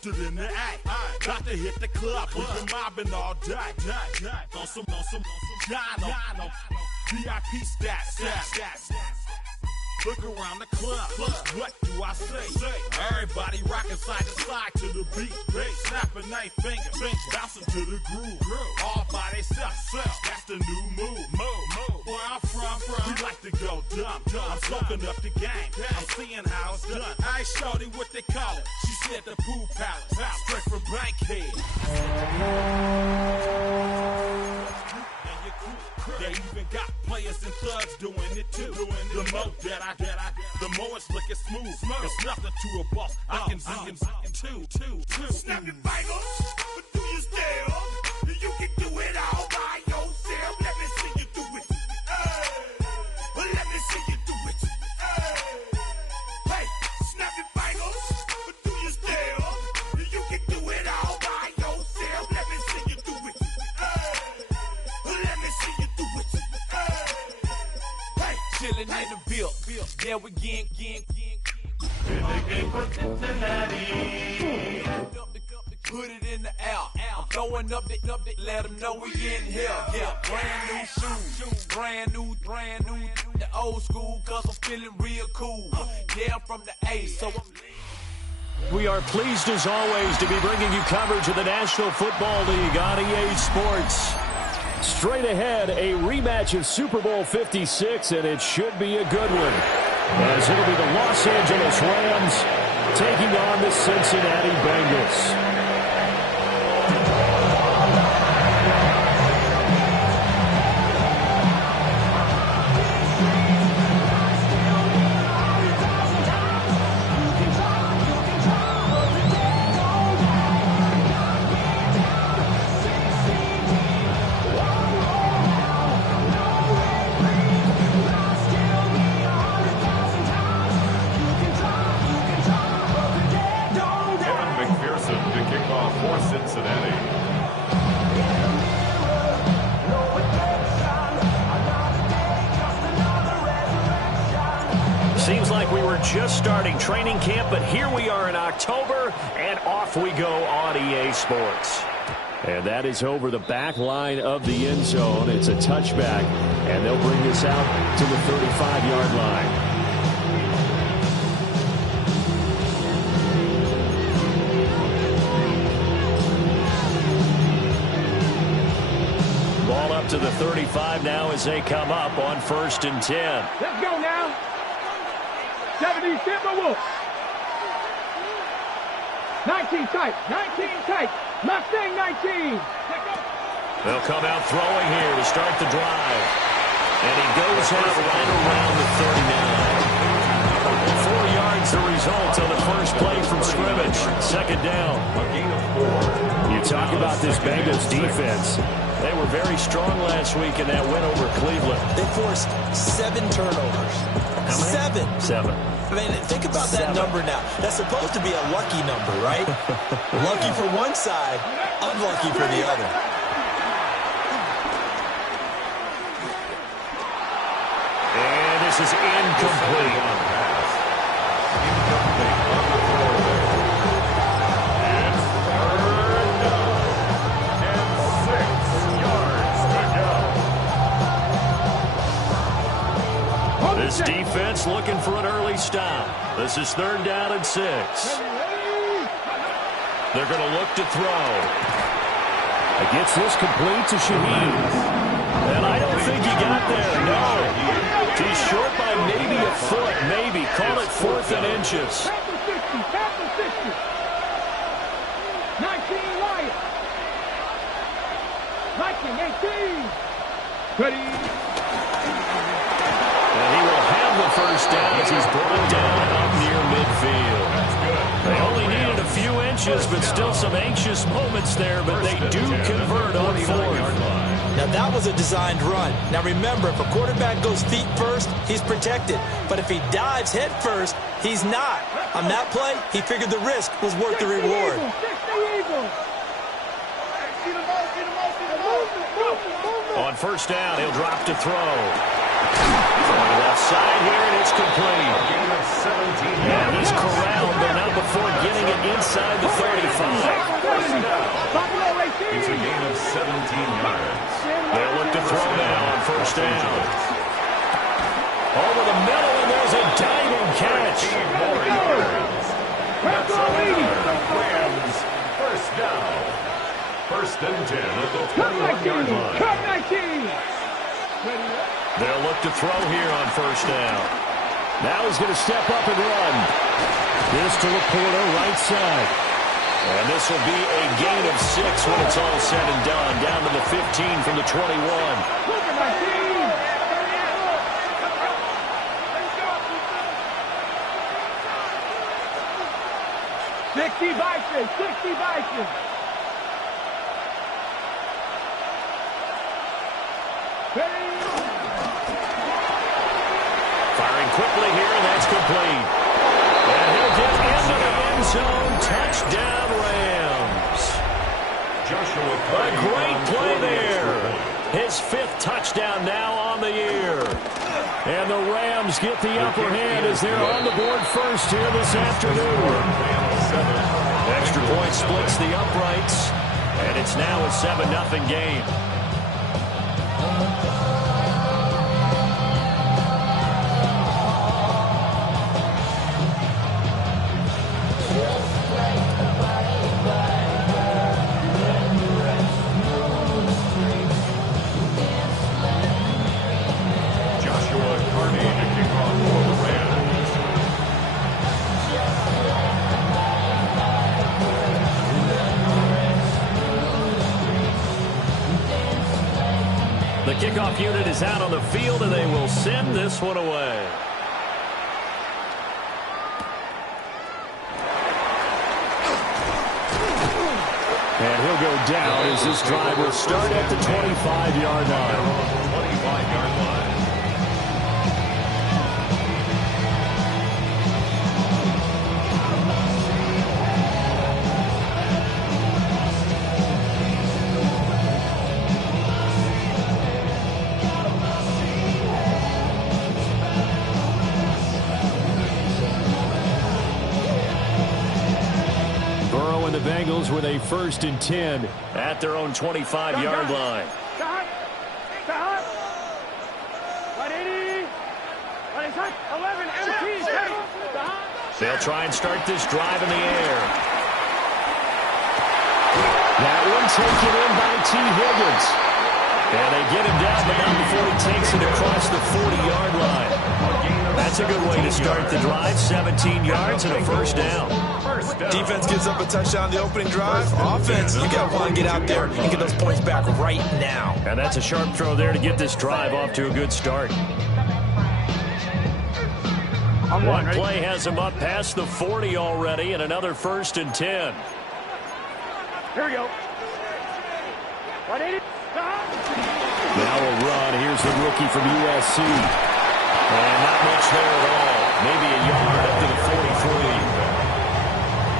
posted in the act. Got to hit the club, we've been mobbing all day. On some John, VIP stats. Look around the club, what do I say? Everybody rocking side to side to the beat. Snapping their fingers, bouncing to the groove. All by themselves, that's the new move. Where I'm from, we like to go dumb. I'm soaking up the game, I'm seeing how it's done. I ain't shorty what they call it. She said the pool palace, straight from Bankhead. They even got players and thugs doing it too. The more it's looking smooth. It's nothing to a boss. I can two. Snap your fingers, but do you still? You can do it all by yourself. Let me see you do it. Let me see you do it. Hey, snap your fingers, but do you still? You can do it all by yourself. Let me see you do it. Let me see you do it. Hey, chillin' in the bill. Yeah, we again. In the game for Cincinnati. Put it in the air. I'm throwing up the, let them know we in here. Yeah, brand new shoes, brand new. The old school, cause I'm feeling real cool. Yeah, I'm from the A, so I'm... We are pleased as always to be bringing you coverage of the National Football League on EA Sports. Straight ahead, a rematch of Super Bowl 56, and it should be a good one, as it'll be the Los Angeles Rams taking on the Cincinnati Bengals. Seems like we were just starting training camp, but here we are in October, and off we go on EA Sports. And that is over the back line of the end zone. It's a touchback, and they'll bring this out to the 35-yard line. Ball up to the 35 now as they come up on 1st and 10. Let's go now. 70 Timberwolves. 19 tight. Mustang 19. They'll come out throwing here to start the drive. And he goes out right around the 39. 4 yards the result on the first play from scrimmage. Second down. You talk about this Bengals defense. They were very strong last week in that win over Cleveland. They forced 7 turnovers. How many? 7. I mean, think about that number now. That's supposed to be a lucky number, right? Lucky for one side, unlucky for the other. And this is incomplete. This defense looking for an early stop. This is 3rd down and 6. They're going to look to throw. It gets this complete to Shaheed. And I don't think he got there, no. He's short by maybe a foot, maybe. Call it 4th and inches. 19 Lions. 19, 18. Ready. And he will have the first down as he's brought down up near midfield. They only needed a few inches, but still some anxious moments there, but they do convert on 4th. Now, that was a designed run. Now, remember, if a quarterback goes feet first, he's protected. But if he dives head first, he's not. On that play, he figured the risk was worth the reward. On 1st down, he'll drop to throw. Left side here, and it's complete. And he's corralled, but not before getting it inside the 35. It's a gain of 17 yards. They'll look to throw now on first down. Over the middle, and there's a diving catch. That's Rams, first down. First and 10 at the 21-yard line. They'll look to throw here on first down. Now he's going to step up and run. This to Laporta, right side. And this will be a gain of 6 when it's all said and done. Down to the 15 from the 21. 60 Bison, 60 Bison. Firing quickly here, and that's complete. And he'll get into the end zone. Touchdown, Rams. A great play there. His 5th touchdown now on the year. And the Rams get the upper hand as they're on the board first here this afternoon. Extra point splits the uprights, and it's now a 7-0 game. The kickoff unit is out on the field, and they will send this one away. And he'll go down as this drive will start at the 25-yard line. 25-yard line. Bengals with a 1st and 10 at their own 25-yard line. 180. 11 MT. They'll try and start this drive in the air. That one taken in by T. Higgins. And they get him down, but not before he takes it across the 40-yard line. That's a good way to start the drive. 17 yards and a first down. Defense gives up a touchdown the opening drive. Offense, you got to want to get out there and get those points back right now. And that's a sharp throw there to get this drive off to a good start. One play has him up past the 40 already, and another 1st and 10. Here we go. 180. Now a run. Here's the rookie from USC. And not much there at all. Maybe a yard up to the 43.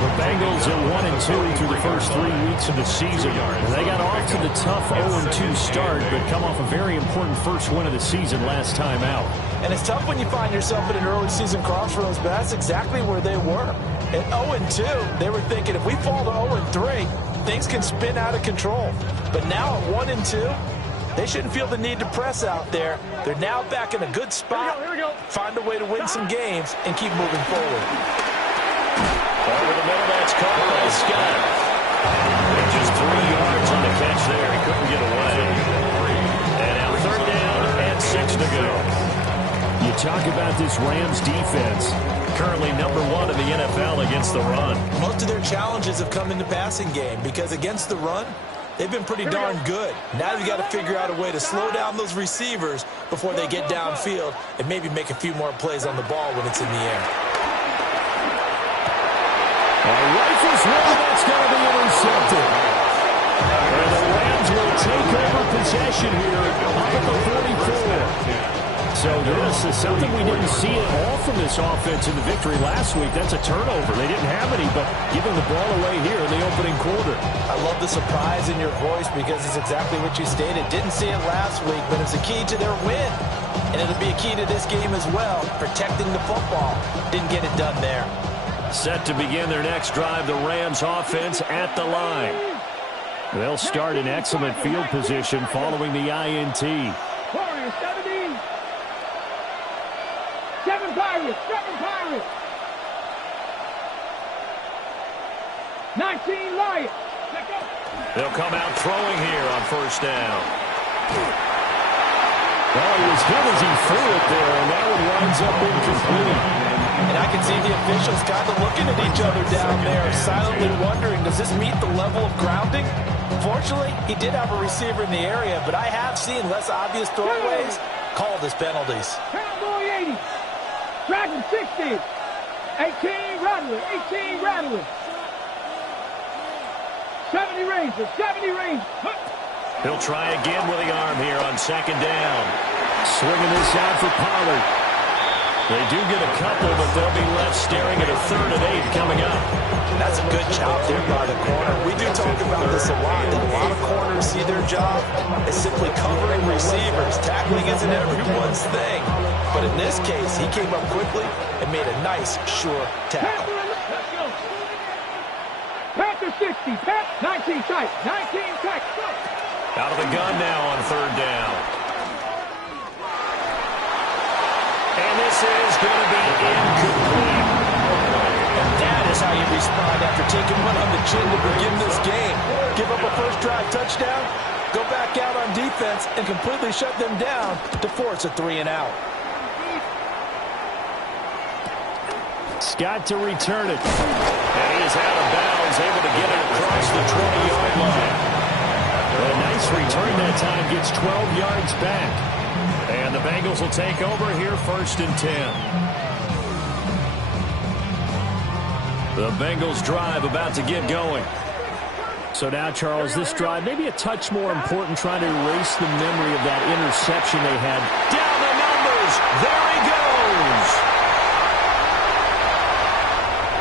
The Bengals are 1-2 through the first 3 weeks of the season. And they got off to the tough 0-2 start, but come off a very important first win of the season last time out. And it's tough when you find yourself at an early season crossroads, but that's exactly where they were. At 0-2, they were thinking if we fall to 0-3, things can spin out of control. But now at 1-2, they shouldn't feel the need to press out there. They're now back in a good spot. Here we go. Find a way to win some games and keep moving forward. Over the middle, that's caught by Scott. And just 3 yards on the catch there. He couldn't get away. And now 3rd down and 6 to go. You talk about this Rams defense. Currently number 1 in the NFL against the run. Most of their challenges have come in the passing game because against the run, they've been pretty darn good. Now you've got to figure out a way to slow down those receivers before they get downfield and maybe make a few more plays on the ball when it's in the air. Rifles one, that's going to be intercepted. And the Rams will take over possession here up at the 44. So this is something we didn't see at all from this offense in the victory last week. That's a turnover. They didn't have any, but giving the ball away here in the opening quarter. I love the surprise in your voice because it's exactly what you stated. Didn't see it last week, but it's a key to their win. And it'll be a key to this game as well, protecting the football. Didn't get it done there. Set to begin their next drive, the Rams offense at the line. They'll start in excellent field position following the INT. Warriors, 17. 7 Pirates, 7 Pirates. 19 Lions. Let's go. They'll come out throwing here on first down. Well, he was hit as he threw it there, and that one winds up incomplete. And I can see the officials kind of looking at each other down there, silently wondering, does this meet the level of grounding? Fortunately, he did have a receiver in the area, but I have seen less obvious throwaways called as penalties. Cowboy 80. Dragon 60. 18 Rattler, 18 Rattler. 70 Rangers, 70 Rangers. He'll try again with the arm here on second down. Swinging this out for Pollard. They do get a couple, but they'll be left staring at a 3rd and 8 coming up. That's a good job there by the corner. We do talk about this a lot, that a lot of corners see their job as simply covering receivers. Tackling isn't everyone's thing. But in this case, he came up quickly and made a nice, sure tackle. Panther 60, Pat 19 tight, 19 tight. Out of the gun now on 3rd down. And this is going to be incomplete. And that is how you respond after taking one on the chin to begin this game. Give up a first drive touchdown, go back out on defense, and completely shut them down to force a 3 and out. Scott to return it. And he is out of bounds, able to get it across the 20-yard line. A nice return that time, gets 12 yards back. And the Bengals will take over here 1st and 10. The Bengals drive about to get going. So now, Charles, this drive maybe a touch more important, trying to erase the memory of that interception they had. Down the numbers. There he goes.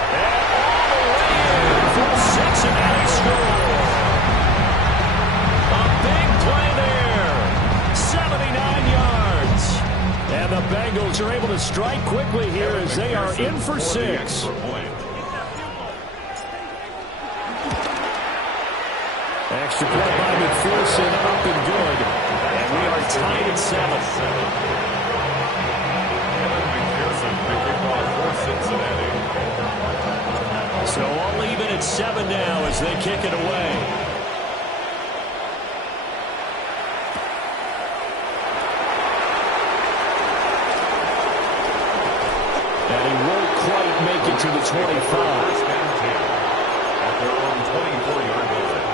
And all the way in for a Cincinnati score. A big play there. 79 yards. And the Bengals are able to strike quickly here as they are in for 6. Extra play by McPherson, up and good. And we are tied at 7. So all even at 7 now as they kick it away. And he won't quite make it to the 25. At their own 24-yard line.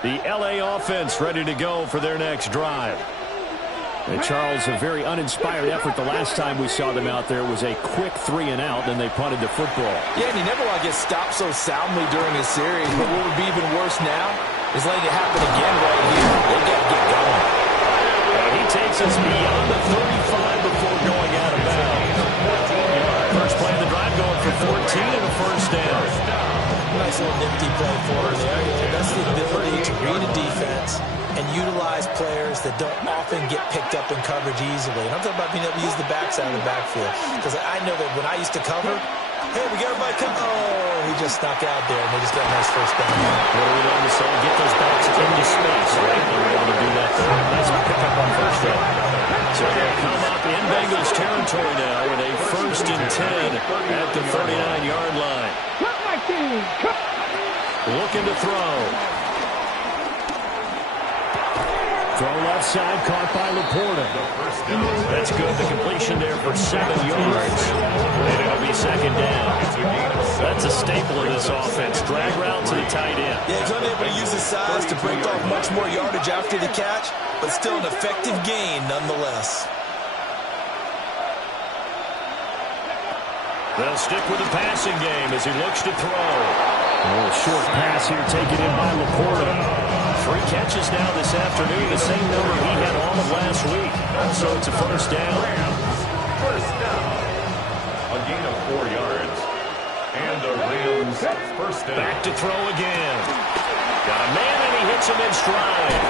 The LA offense ready to go for their next drive. And Charles, a very uninspired effort the last time we saw them out there was a quick 3 and out, then they punted the football. Yeah, and he never want to get stopped so soundly during a series, but what would be even worse now is letting it happen again right here. They got to get going. And he takes us beyond the 35 before going out of bounds. 14 yards. First play of the drive going for 14 and a first down. Nice little nifty play for him there. That's the ability to read a defense and utilize players that don't often get picked up in coverage easily. And I'm talking about being able to use the backside of the backfield. Because I know that when I used to cover, hey, we got everybody come. Oh, he just snuck out there, and they just got a nice first down. What do we learn to say? Get those backs into space, right? They were able to do that there. Nice pickup on first down. So they'll come up in Bengals territory now with a 1st and 10 at the 39-yard line. Looking to throw. Throw left side, caught by Laporta. That's good. The completion there for 7 yards. And it'll be 2nd down. That's a staple of this offense. Drag route to the tight end. Yeah, he's unable to use his size to break off much more yardage after the catch, but still an effective gain nonetheless. They'll stick with the passing game as he looks to throw. A little short pass here taken in by Laporta. 3 catches now this afternoon, the same number he had all of last week. So it's a first down. First down. A gain of 4 yards. And the Rams first down. Back to throw again. Got a man and he hits him in stride.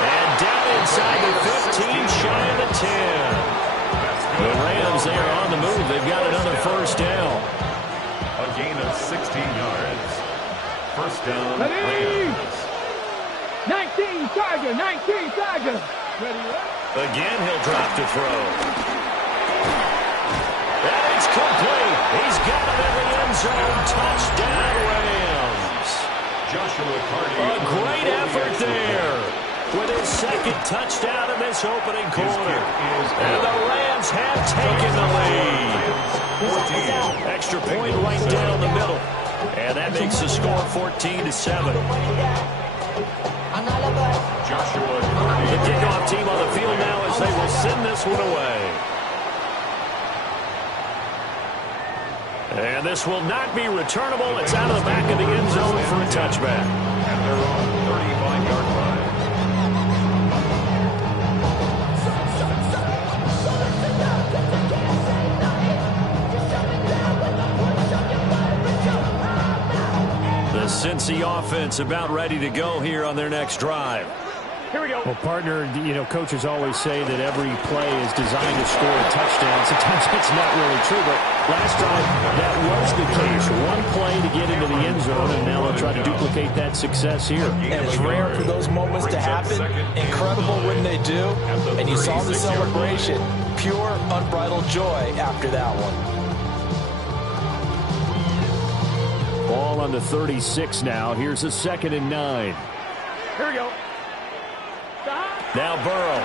And down inside the 15, shy of the 10. The Rams, they are on the move. They've got another first down. A gain of 16 yards. First down, Ready? Rams. 19 Chargers, 19 Chargers. Ready? Again, he'll drop to throw. And it's complete. He's got it in the end zone. Touchdown, Rams. Joshua Carty. A great effort there with his second touchdown in this opening quarter. And the Rams have taken the lead. Extra point right down the middle. And that makes the score 14-7. Joshua Carty. The kickoff team on the field now as they will send this one away. And this will not be returnable. It's out of the back of the end zone for a touchback. At their own 35-yard line. The Cincy offense about ready to go here on their next drive. Here we go. Well, partner, you know, coaches always say that every play is designed to score a touchdown. Sometimes that's not really true, but last time that was the case. One play to get into the end zone, and now they'll try to duplicate that success here. And it's rare for those moments to happen. Incredible when they do. And you saw the celebration. Pure, unbridled joy after that one. Ball on the 36 now. Here's a 2nd and 9. Here we go. Now Burrow.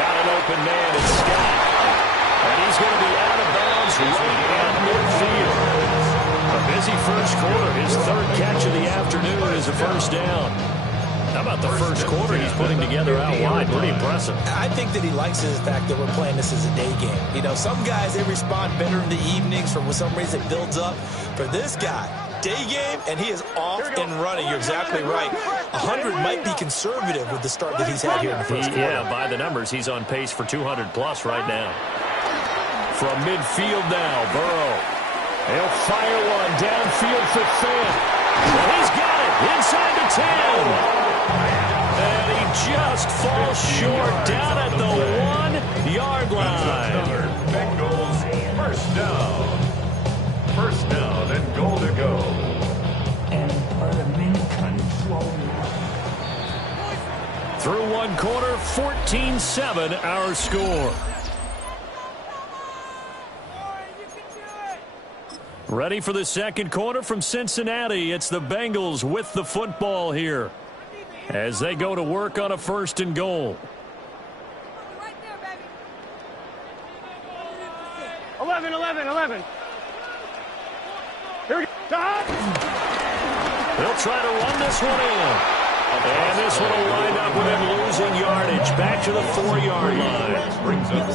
Got an open man, it's Scott. And he's going to be out of bounds right at midfield. A busy first quarter. His 3rd catch of the afternoon is a first down. How about the first quarter he's putting together out wide? Pretty impressive. I think that he likes the fact that we're playing this as a day game. You know, some guys, they respond better in the evenings for some reason it builds up. For this guy, day game, and he is off and running. You're exactly right. 100 might be conservative with the start that he's had here in the first quarter. Yeah, by the numbers, he's on pace for 200-plus right now. From midfield now, Burrow. He'll fire one downfield for Fant. And he's got it inside the 10. And he just falls short down at the 1-yard line. Bengals first down. First down and goal to go. Through one quarter, 14-7 our score. Ready for the second quarter from Cincinnati. It's the Bengals with the football here as they go to work on a 1st and goal. 11. Here we go. They'll try to run this one in. And this one will wind up with him losing yardage back to the 4-yard line.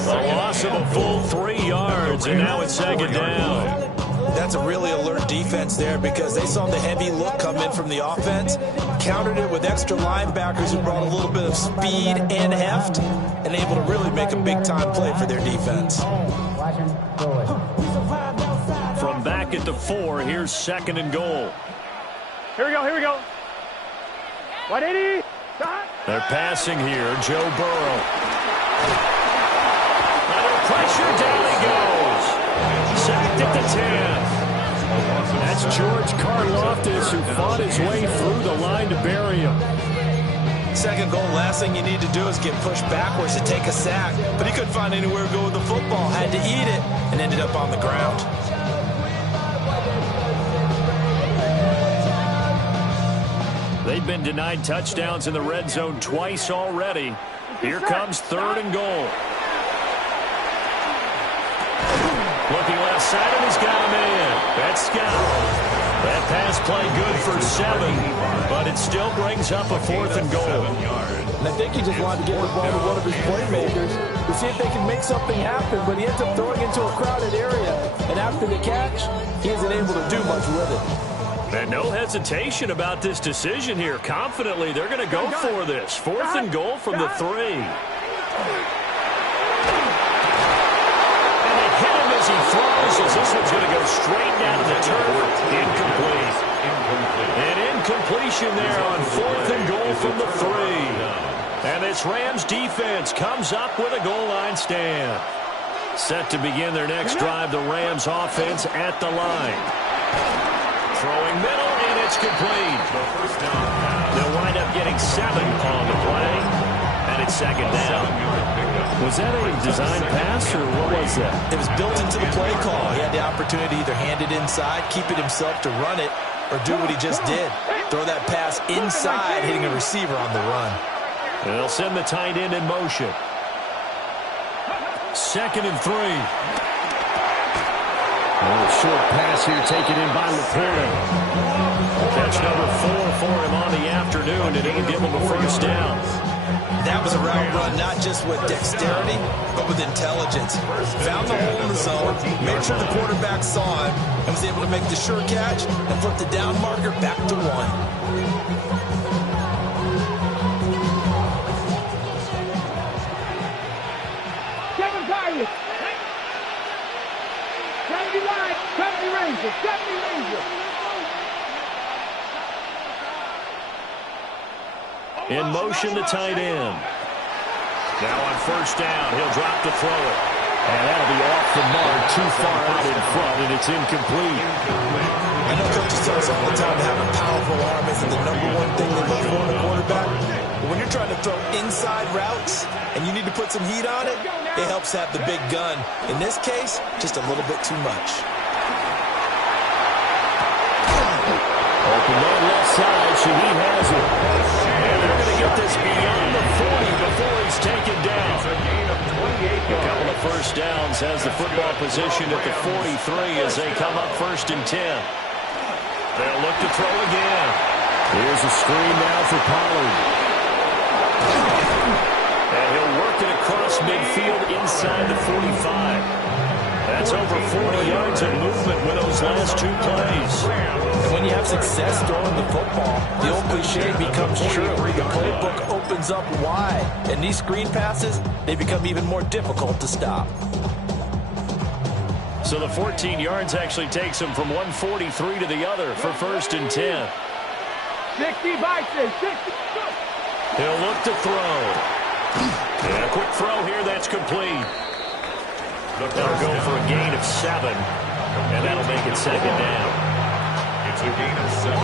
A loss of a full 3 yards, and now it's 2nd down. That's a really alert defense there because they saw the heavy look come in from the offense, countered it with extra linebackers who brought a little bit of speed and heft, and able to really make a big-time play for their defense. From back at the 4, here's 2nd and goal. Here we go. 180. They're passing here, Joe Burrow. Under pressure, down he goes. Sacked at the 10. That's George Karlaftis who fought his way through the line to bury him. 2nd goal, last thing you need to do is get pushed backwards to take a sack. But he couldn't find anywhere to go with the football. Had to eat it and ended up on the ground. They've been denied touchdowns in the red zone twice already. Here comes 3rd and goal. Looking left side, and he's got a man. That's Scott. That pass play good for 7, but it still brings up a 4th and goal. 7 yards. And I think he just wanted to get the ball to one of his playmakers to see if they can make something happen, but he ends up throwing into a crowded area. And after the catch, he isn't able to do much with it. And no hesitation about this decision here. Confidently, they're going to go for this. 4th and goal from the 3. And they hit him as he throws, as this one's going to go straight down to the turf. Incomplete. An incompletion there on 4th and goal from the 3. And this Rams defense comes up with a goal line stand. Set to begin their next drive, the Rams offense at the line. Throwing middle, and it's complete. They'll wind up getting 7 on the play, and it's 2nd down. Was that a design pass, or what was that? It was built into the play call. He had the opportunity to either hand it inside, keep it himself to run it, or do what he just did. Throw that pass inside, hitting a receiver on the run. And they'll send the tight end in motion. 2nd and 3. A short pass here taken in by Laporta. Catch number 4 for him on the afternoon, and he'll give him a first down. That was a route run not just with dexterity, but with intelligence. Found the hole in the zone, made sure the quarterback saw him, and was able to make the sure catch and flip the down marker back to 1. In motion, the tight end. Now on 1st down, he'll drop to throw it. And that'll be off the mark, too far out in front, and it's incomplete. I know coaches tell us all the time to have a powerful arm isn't the #1 thing they look for in a quarterback. But when you're trying to throw inside routes and you need to put some heat on it, it helps have the big gun. In this case, just a little bit too much. Open that left side, Shaheed has it. And they're going to get this beyond the 40 before he's taken down. A couple of first downs has the football position at the 43 as they come up 1st and 10. They'll look to throw again. Here's a screen now for Pollard. And he'll work it across midfield inside the 45. That's over 40 yards of movement with those last 2 plays. And when you have success throwing the football, the old cliche becomes true. The playbook opens up wide. And these screen passes, they become even more difficult to stop. So the 14 yards actually takes him from 143 to the other for 1st and 10. 60 by 60. He'll look to throw. And a quick throw here, that's complete. They'll go for a gain of 7, and that'll make it 2nd down. It's a gain of 7.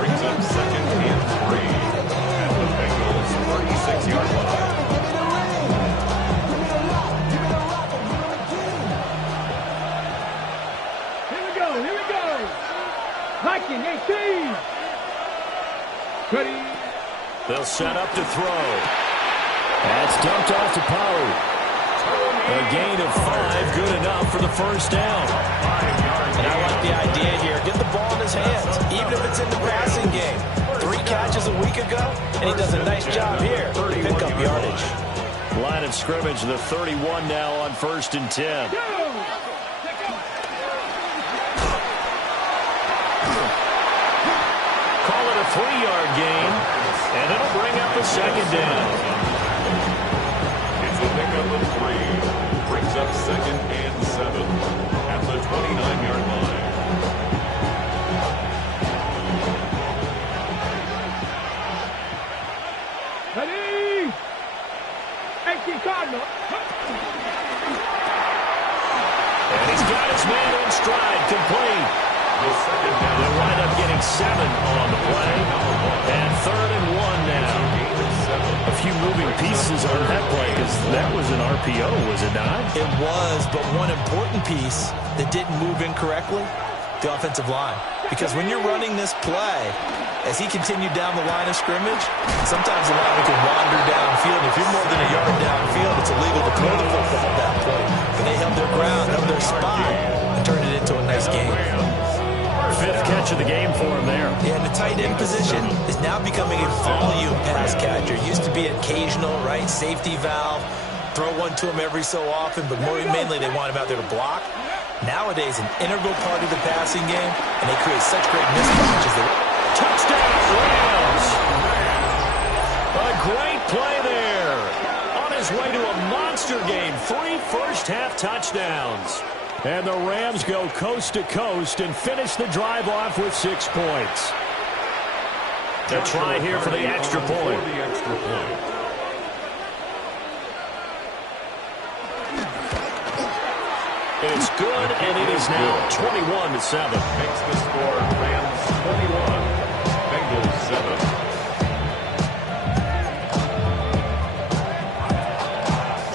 Brings up 2nd and 3 at the Bengals' 36-yard line. Here we go. Hiking 18. Ready. They'll set up to throw. That's dumped off to Pollard. A gain of 5, good enough for the 1st down. And I like the idea here. Get the ball in his hands, even if it's in the passing game. 3 catches a week ago, and he does a nice job here to pick up yardage. Line of scrimmage, the 31 now on 1st and 10. Call it a 3-yard gain, and it'll bring up a 2nd down. It's a pickup of 3. Brings up 2nd and 7 at the 29-yard line. Ready. Empty Cardinal. And he's got his man in stride, complete. They'll wind up getting 7 on the play. And 3rd and 1 now. A few moving pieces on that play because that was an RPO, was it not? It was, but one important piece that didn't move incorrectly, the offensive line. Because when you're running this play, as he continued down the line of scrimmage, sometimes the lineman can wander downfield. If you're more than a yard downfield, it's illegal to throw the football at that point. But they held their ground, held their spot, and turned it into a nice game. 5th catch stretch of the game for him there. Yeah, and the tight end position is now becoming a volume pass catcher. Used to be occasional, right? Safety valve. Throw one to him every so often, but more mainly they want him out there to block. Nowadays, an integral part of the passing game, and they create such great mismatches. Touchdown, Rams! A great play there. On his way to a monster game, 3 first-half touchdowns. And the Rams go coast to coast and finish the drive off with 6 points. A try here for the extra point. It's good, and it is now 21-7. Makes the score Rams 21, Bengals 7.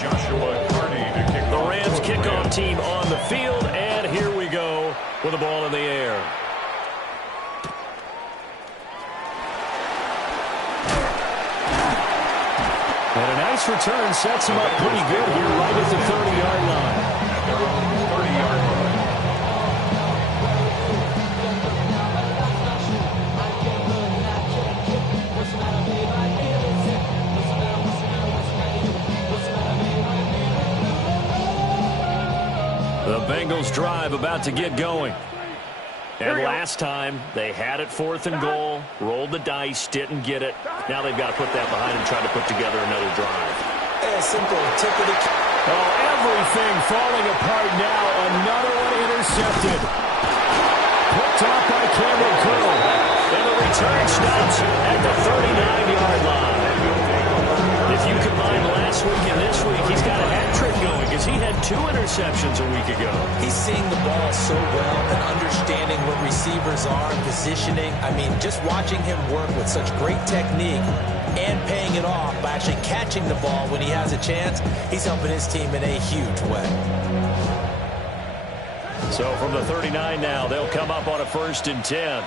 Joshua Carney to kick The off Rams for the kickoff Rams. team on the field, and here we go with the ball in the air. And a nice return sets him up pretty good here right at the 30-yard line. At their own 30-yard line. The Bengals drive about to get going. And last time, they had it 4th and goal, rolled the dice, didn't get it. Now they've got to put that behind and try to put together another drive. Yeah, simple. Tip of the Oh, everything falling apart now. Another one intercepted. Picked off by Cameron Curl. And the return stops at the 39-yard line. If you combine last week and this week, he's got a hat trick going because he had 2 interceptions a week ago. He's seeing the ball so well and understanding what receivers are and positioning. I mean, just watching him work with such great technique and paying it off by actually catching the ball when he has a chance, he's helping his team in a huge way. So from the 39 now, they'll come up on a 1st and 10.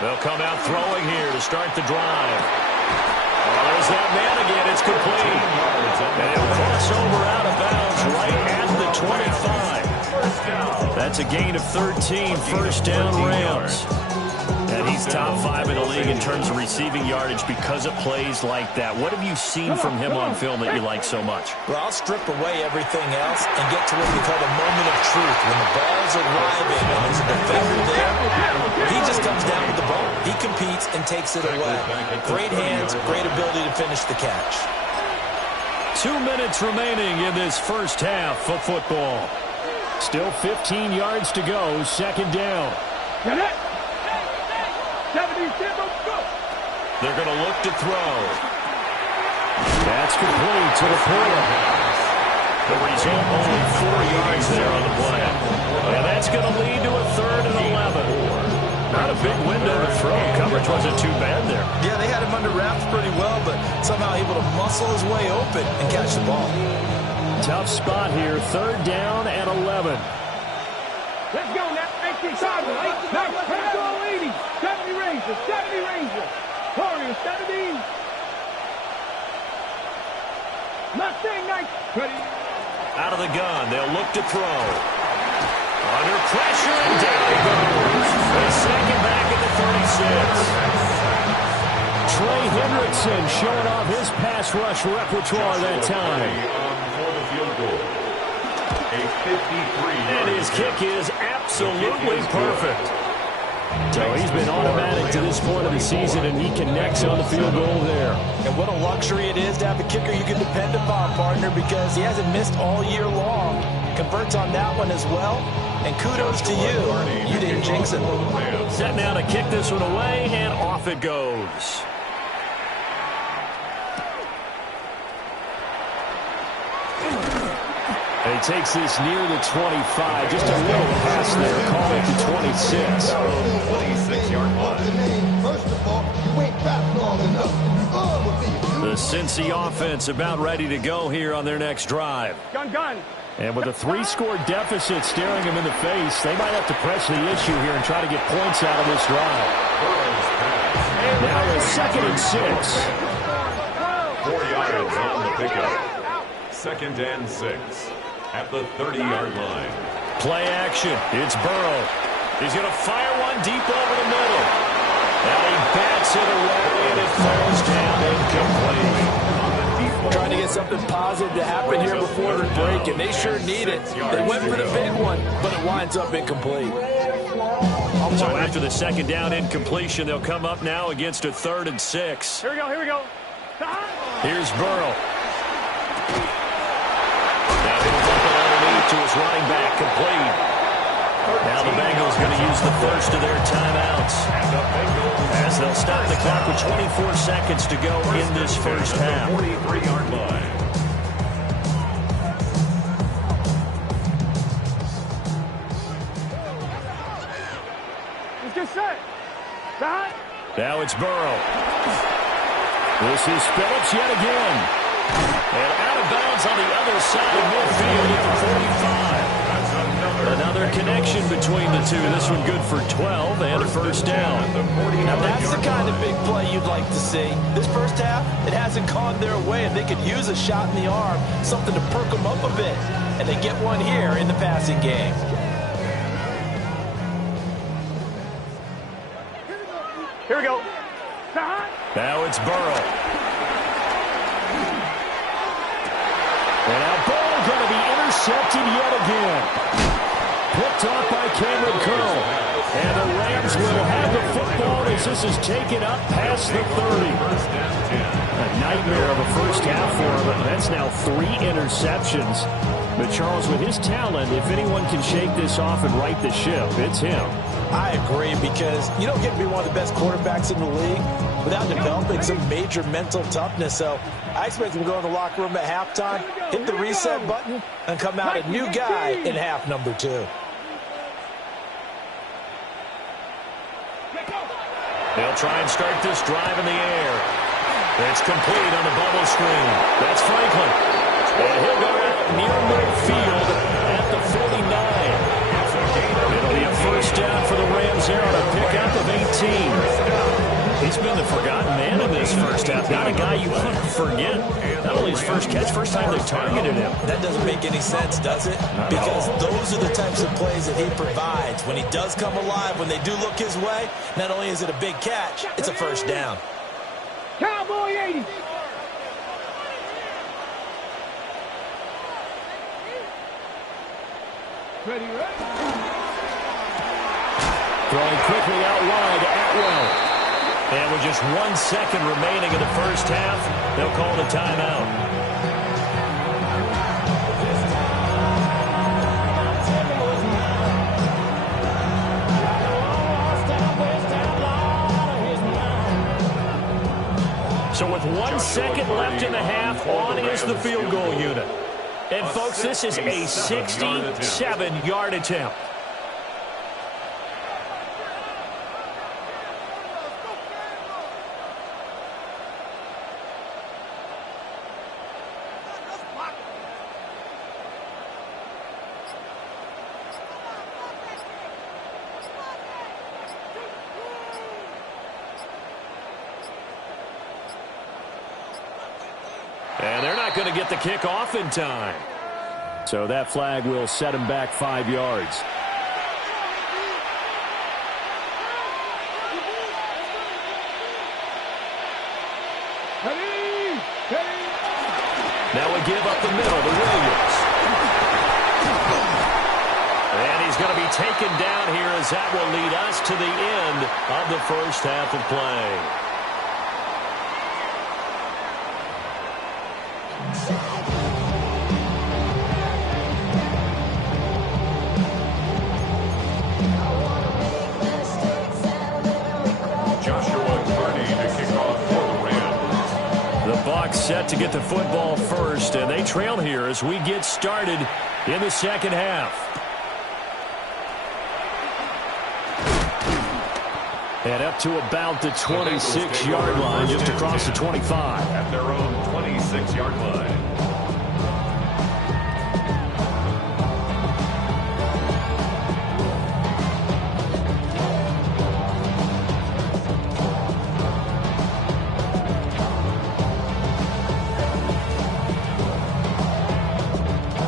They'll come out throwing here to start the drive. Oh, there's that man again. It's complete. And it'll cross over out of bounds right at the 25. That's a gain of 13, first down Rams. And he's top 5 in the league in terms of receiving yardage because of plays like that. What have you seen from him on film that you like so much? Well, I'll strip away everything else and get to what we call the moment of truth. When the ball's arriving and there's a defender there, he just comes down with the ball. He competes and takes it away. Great hands, great ability to finish the catch. 2 minutes remaining in this first half of football. Still 15 yards to go, 2nd down. They're going to look to throw. That's complete to the Porter. The result, only 4 yards there on the play. And that's going to lead to a 3rd and 11. Not a big window to throw. Coverage wasn't too bad there. Yeah, they had him under wraps pretty well, but somehow able to muscle his way open and catch the ball. Tough spot here, 3rd down and 11. Let's go now. 19 Sergeant. Let's go 80. 70 Rangers. 70 Rangers. Warriors 70. Mustang 9. Ready. Out of the gun, they'll look to throw. Under pressure, and down he goes. A second back at the 36. Trey Hendrickson showing off his pass rush repertoire that time. For the field goal. A 53. And his kick is absolutely perfect. So he's been automatic to this point of the season, and he connects on the field goal there. And what a luxury it is to have a kicker you can depend upon, partner, because he hasn't missed all year long. Converts on that one as well. And kudos to you. You didn't jinx it. Set now to kick this one away, and off it goes. And he takes this near the 25. Just a little pass there. Call it to 26. 26-yard line. First of all, you ain't fast long enough. The Cincy offense about ready to go here on their next drive. Gun. And with a 3-score deficit staring them in the face, they might have to press the issue here and try to get points out of this drive. Now a 2nd and 6. 4 yards on the pickup. 2nd and 6 at the 30-yard line. Play action. It's Burrow. He's going to fire one deep over the middle. Now he bats it away, and it falls down incomplete. Trying to get something positive to happen here before the break, and they sure need it. They went for the big one, but it winds up incomplete. So after the second down incompletion, they'll come up now against a 3rd and 6. Here we go, here we go. Here's Burrow. Now he'll dump it underneath to his running back, complete. Now the Bengals going to use the first of their timeouts, as they'll stop the clock with 24 seconds to go in this first half. 43-yard line. Let's get set. Stop. Now it's Burrow. This is Phillips yet again. And out of bounds on the other side of midfield at the 45. Another connection between the two. This one good for 12 and a first down. Now that's the kind of big play you'd like to see. This first half, it hasn't gone their way, and they could use a shot in the arm, something to perk them up a bit. And they get one here in the passing game. Here we go. Now it's Burrow. And now Burrow going to be intercepted yet again. Picked off by Cameron Curl. And the Rams will have the football as this is taken up past the 30. A nightmare of a first half for him. That's now 3 interceptions. But Charles, with his talent, if anyone can shake this off and right the ship, it's him. I agree, because you don't get to be one of the best quarterbacks in the league without developing some major mental toughness. So I expect him to go in the locker room at halftime, hit the reset button, and come out a new guy in half number 2. They'll try and start this drive in the air. It's complete on the bubble screen. That's Franklin. And he'll go out near midfield at the 49. It'll be a first down for the Rams there on a pickup of 18. He's been the forgotten man in this first half. Not a guy you want to forget. Not only his first catch, first time they targeted him. That doesn't make any sense, does it? Because those are the types of plays that he provides. When he does come alive, when they do look his way, not only is it a big catch, it's a first down. Cowboy 80. Ready, ready. Throwing quickly out wide, Atwell. And with just 1 second remaining in the first half, they'll call the timeout. So with 1 second left in the half, on is the field goal unit. And folks, this is a 67-yard attempt. And they're not going to get the kick off in time. So that flag will set him back 5 yards. Now we give up the middle to Williams. And he's going to be taken down here as that will lead us to the end of the first half of play. Set to get the football first, and they trail here as we get started in the second half. And up to about the 26-yard line, just across the 25. At their own 26-yard line.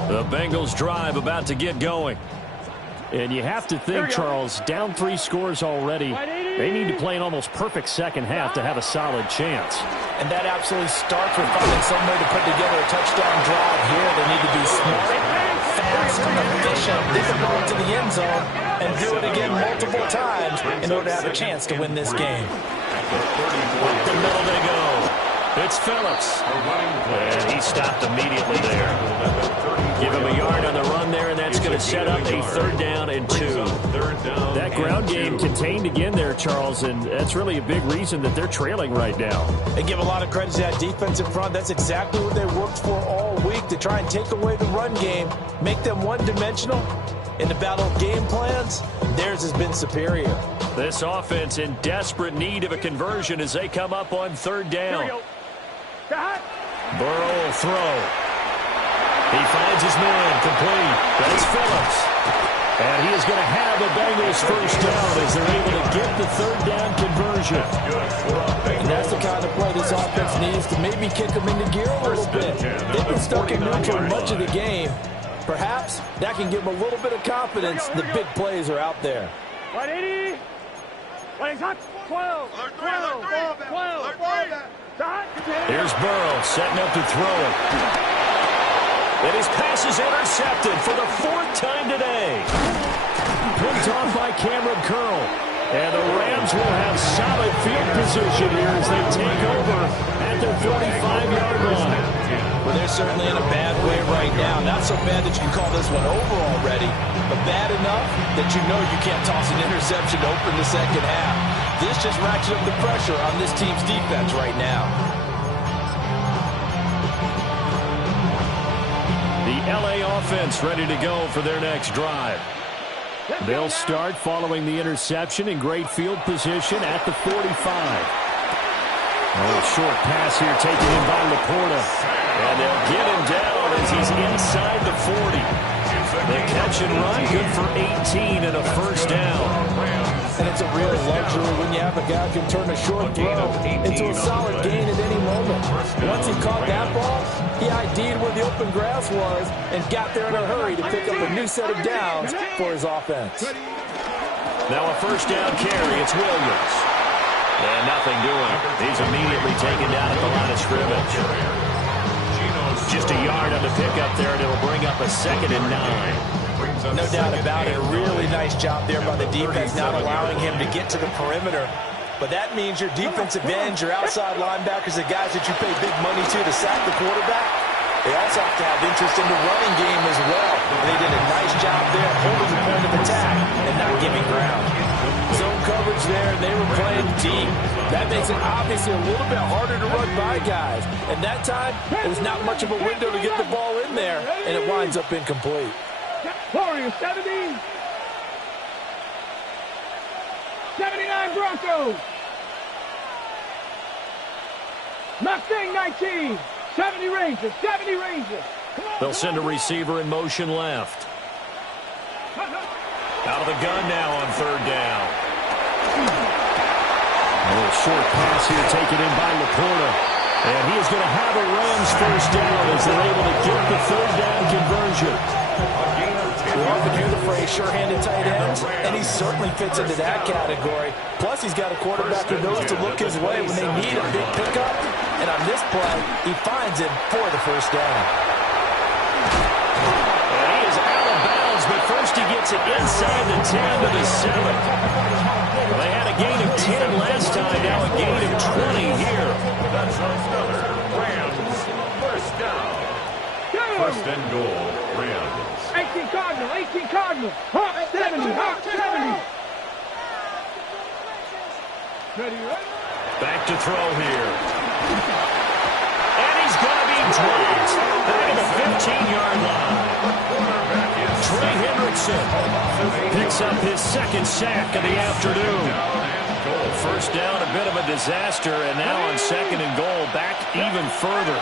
The Bengals drive about to get going. And you have to think, Charles, down 3 scores already. They need to play an almost perfect second half to have a solid chance. And that absolutely starts with finding some way to put together a touchdown drive here. They need to be smart, fast, efficient, get the ball to the end zone, and do it again multiple times in order to have a chance to win this game. Up the middle they go. It's Phillips. And he stopped immediately there. Give him a yard on the run there, and that's going to set up a 3rd down and 2. That ground game contained again there, Charles, and that's really a big reason that they're trailing right now. They give a lot of credit to that defensive front. That's exactly what they worked for all week, to try and take away the run game, make them one-dimensional. In the battle of game plans, theirs has been superior. This offense in desperate need of a conversion as they come up on 3rd down. Burrow will throw. He finds his man, complete. That's Phillips. And he is going to have the Bengals 1st down as they're able to get the 3rd down conversion. And that's the kind of play this offense needs to maybe kick them into gear a little bit. They've been stuck in neutral much of the game. Perhaps that can give them a little bit of confidence. The big plays are out there. 180. 12. Here's Burrow setting up to throw it. And his pass is intercepted for the 4th time today. Picked off by Cameron Curl. And the Rams will have solid field position here as they take over at their 45-yard line. Well, they're certainly in a bad way right now. Not so bad that you can call this one over already, but bad enough that you know you can't toss an interception to open the second half. This just ratchets up the pressure on this team's defense right now. The LA offense ready to go for their next drive. They'll start following the interception in great field position at the 45. A short pass here taken in by Laporta. And they'll get him down as he's inside the 40. The catch and run, good for 18 and a 1st down. And it's a real luxury when you have a guy who can turn a short throw into a solid gain at any moment. Once he caught that ball, he ID'd where the open grass was and got there in a hurry to pick up a new set of downs for his offense. Now a 1st down carry, it's Williams. And nothing doing. He's immediately taken down at the line of scrimmage. Just a yard on the pickup there, and it'll bring up a 2nd and 9. No doubt about it. A really nice job there by the defense, not allowing him to get to the perimeter. But that means your defensive ends, your outside linebackers, the guys that you pay big money to sack the quarterback, they also have to have interest in the running game as well. And they did a nice job there holding the point of attack and not giving ground. Zone coverage there, and they were playing deep. That makes it obviously a little bit harder to run by guys. And that time, it was not much of a window to get the ball in there, and it winds up incomplete. Warriors 70. 79 Broncos. Mustang 19. 70 Rangers. 70 Rangers. They'll send a receiver in motion left. Out of the gun now on 3rd down. A little short pass here taken in by Laporta. And he is going to have a Rams 1st down as they're able to get the 3rd down conversion. We often hear the phrase sure-handed tight ends, and he certainly fits into that category. Plus, he's got a quarterback who knows to look his way when they need a big pickup. And on this play, he finds it for the 1st down. And he is out of bounds, but first he gets it inside the 10 to the 7. Well, they had a gain of 10 last time, now a gain of 20 here. That's another Rams 1st down. 1st and goal, Rams. 18 Cardinals. 18 Cardinals. Hawk 70. Hawk 70. Back to throw here. And he's going to be dropped back at the 15-yard line. Trey Hendrickson picks up his 2nd sack of the afternoon. 1st down, a bit of a disaster, and now on 2nd and goal, back even further.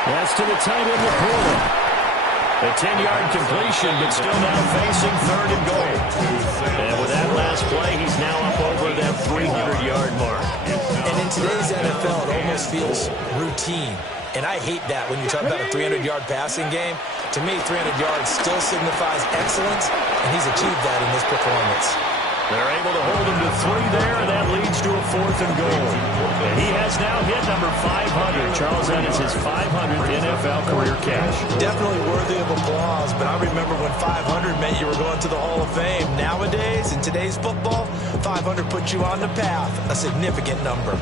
That's to the tight end, Laporta. A 10-yard completion, but still now facing 3rd and goal. And with that last play, he's now up over that 300-yard mark. And in today's NFL, it almost feels routine. And I hate that when you talk about a 300-yard passing game. To me, 300 yards still signifies excellence, and he's achieved that in this performance. They're able to hold him to 3 there, and that leads to a 4th and goal. And he has now hit number 500. Charles, that is his 500th NFL career catch. Definitely worthy of applause, but I remember when 500 meant you were going to the Hall of Fame. Nowadays, in today's football, 500 puts you on the path, a significant number.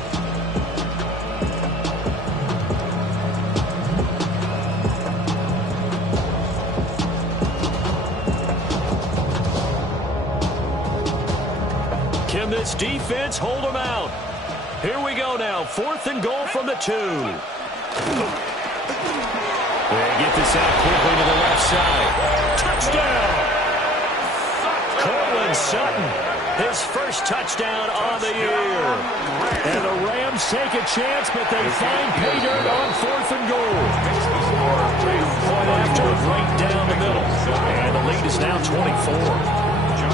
Can this defense hold them out? Here we go now. 4th and goal from the 2. They get this out quickly to the left side. Touchdown! Cortland Sutton, his first touchdown on the year. And the Rams take a chance, but they find pay dirt on 4th and goal. Point after, right down the middle. And the lead is now 24.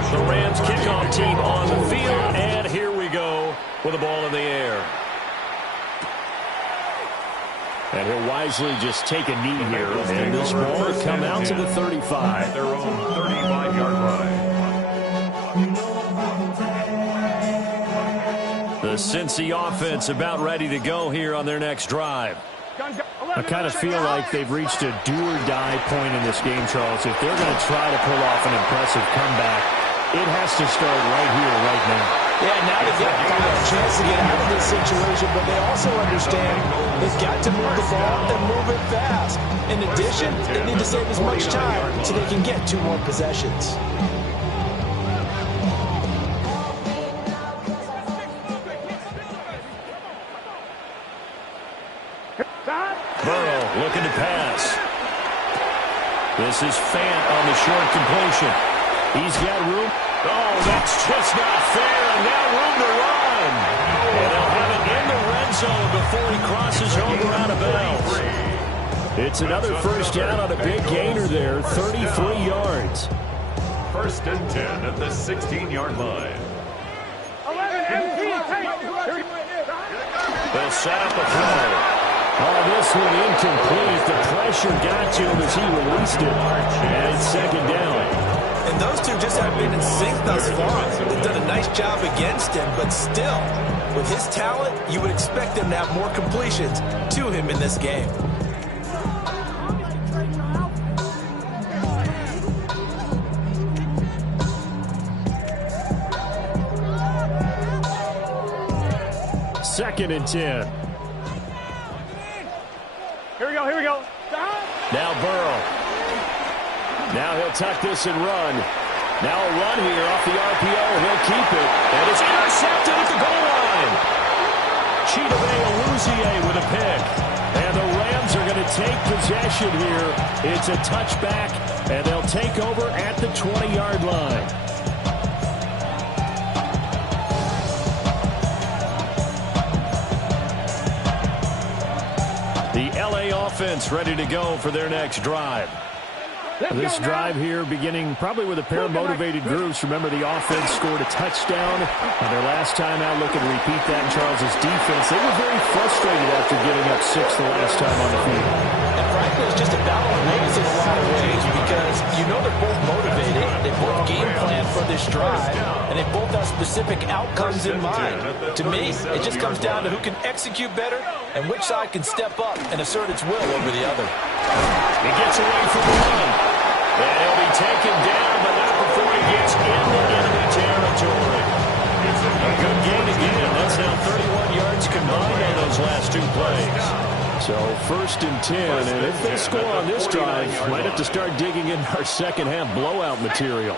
The Rams kickoff team on the field, and here we go with the ball in the air. And he'll wisely just take a knee here, and this ball will come out to the 35. Their own 35-yard line. The Cincy offense about ready to go here on their next drive. I kind of feel like they've reached a do-or-die point in this game, Charles. If they're going to try to pull off an impressive comeback, it has to start right here, right now. Yeah, now they've got a chance to get out of this situation, but they also understand they've got to move the ball and move it fast. In addition, they need to save as much time so they can get 2 more possessions. Burrow looking to pass. This is Fant on the short completion. He's got room. Oh, that's just not fair, and now room to run. And they'll have it in the red zone before he crosses over out of bounds. It's another first down on a big gainer there, 33 yards. 1st and 10 at the 16-yard line. They'll set up a throw. Oh, this one incomplete. The pressure got to him as he released it. And it's 2nd down. And those two just have been in sync thus far. They've done a nice job against him, but still, with his talent, you would expect them to have more completions to him in this game. Second and 10. Here we go, here we go. Now Burrow. Now he'll tuck this and run. Now a run here off the RPO. He'll keep it. And it's intercepted at the goal line. Chidobe Awuzie with a pick. And the Rams are going to take possession here. It's a touchback, and they'll take over at the 20-yard line. The LA offense ready to go for their next drive. This drive here beginning probably with a pair of motivated groups. Remember, the offense scored a touchdown on their last time out. Looking to repeat that in Charles's defense. They were very frustrated after giving up 6 the last time on the field. And frankly, it's just a battle of names in a lot of ways because you know they're both motivated. They both game plan for this drive, and they both have specific outcomes in mind. To me, it just comes down to who can execute better and which side can step up and assert its will over the other. He gets away from the run. And he'll be taken down, but not before he gets into enemy territory. A good gain again. That's now 31 yards combined on those last 2 plays. So 1st and 10, and if they score on this drive, might have to start digging in our second half blowout material.